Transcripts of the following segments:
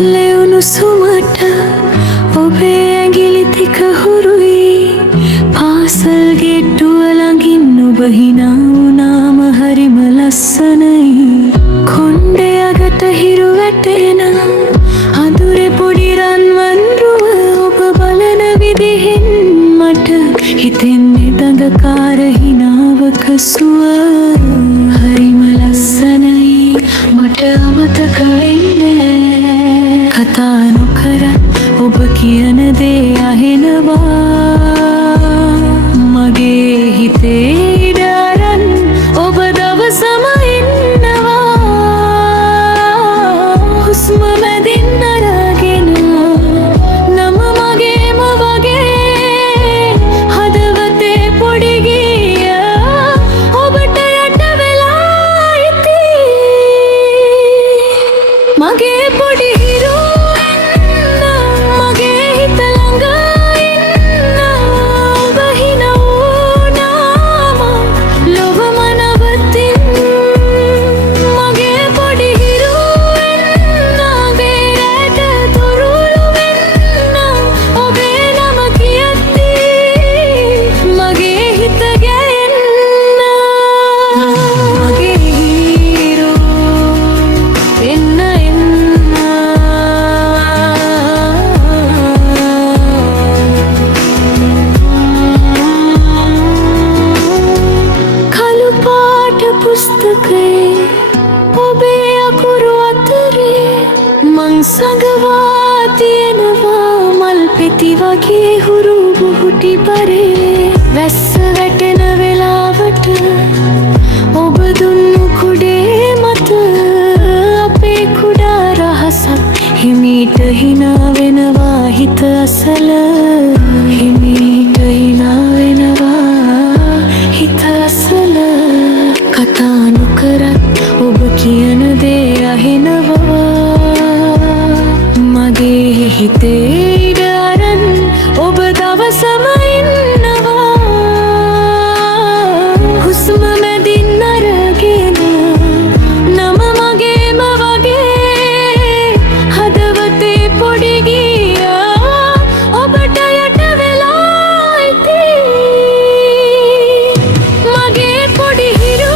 ලෙවුණු සුමට ඔබේ ඇඟිලි තික හුරුයි පාසල් ගෙට්ටුව ළඟින් ඔබ හිනා වුණාම හරිම ලස්සනයි කොණ්ඩේ අගට හිරු වැටෙන අඳුරේ පොඩි රන්වන් රුව ඔබ බලන විදිහෙන් මට හිතෙන්නේ දඟකාර හිනාවක සුව හරිම ලස්සනයි මට අමතක වෙන්නේ කතා නොකර ඔබ කියන දේ අහෙනවා මගේ හිතේ ඉඩ අරන් ඔබ දවසම ඉන්නවා හුස්ම මැදින් අරගෙන නම මගේම වගේ හදවතේ පොඩි ගිය ඔබට යට වෙලා ඉති මගේ පොඩි ඔබේ අකුරු අතරේ මං සඟවා තියෙනවා මල් පෙති වගේ හුරු බුහුටි පරේ වැස්ස වැටෙන වෙලාවට ඔබ දුන්නු කුඩේ මත අපේ කුඩා රහසක් හිමීට හිනා වෙනවා හිත අසල හිමීට හිනා වෙනවා හිත අසල කතා නොකරත් ඔබ කියන දේ අහෙනවා මගේ හිතේ ඉඩ අරන් ඔබ දවසම ඉන්නවා හුස්ම මැදින් අරගෙන නම මගේම වගේ හදවතේ පොඩි ගියා ඔබට යට වෙලා ඉති මගේ පොඩි හිරු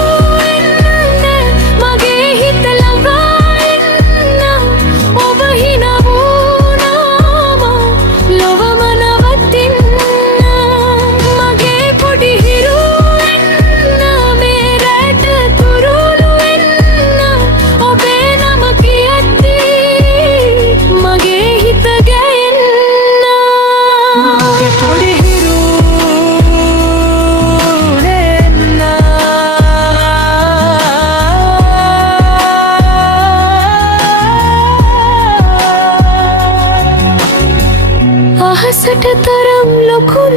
අහසට තරම් ලොකුන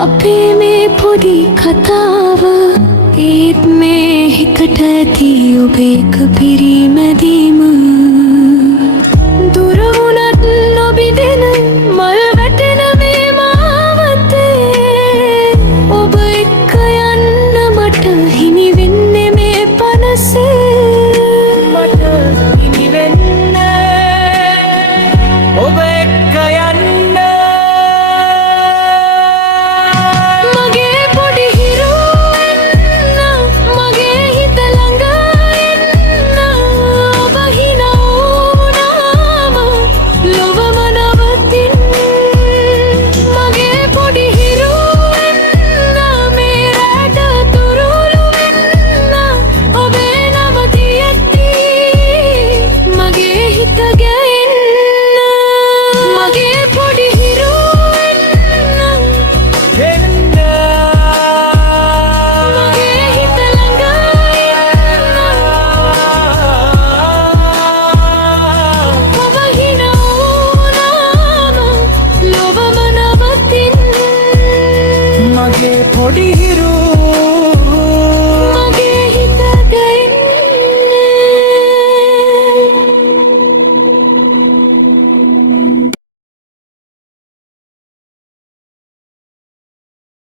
අපේ මේ පොඩි කතාව ඒත් මේ හිතට ඇති ඔබේ එක පිරිමැදීම දුර වුණත් නොබිදෙන මල් වැටෙන මේ මාවතේ ඔබ එක්ක යන්න මට හිමි වෙන්නේ මේ පනසේ මට හිමි වෙන්නේ ඔබ එක්ක යන්න මගේ පොඩි හිරු